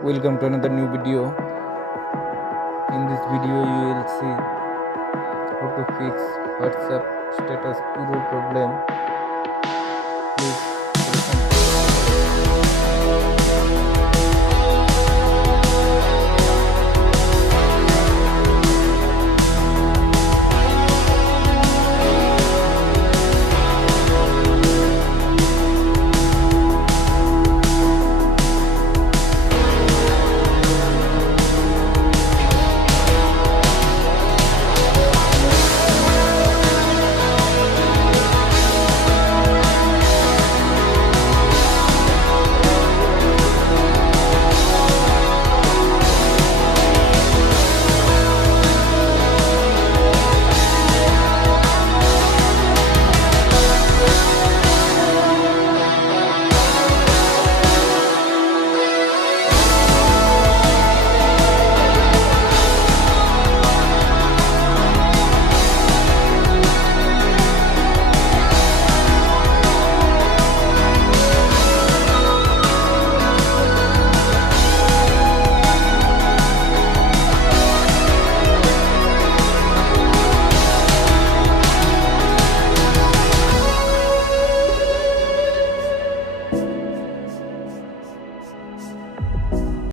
Welcome to another new video. In this video you will see how to fix WhatsApp status error problem. Please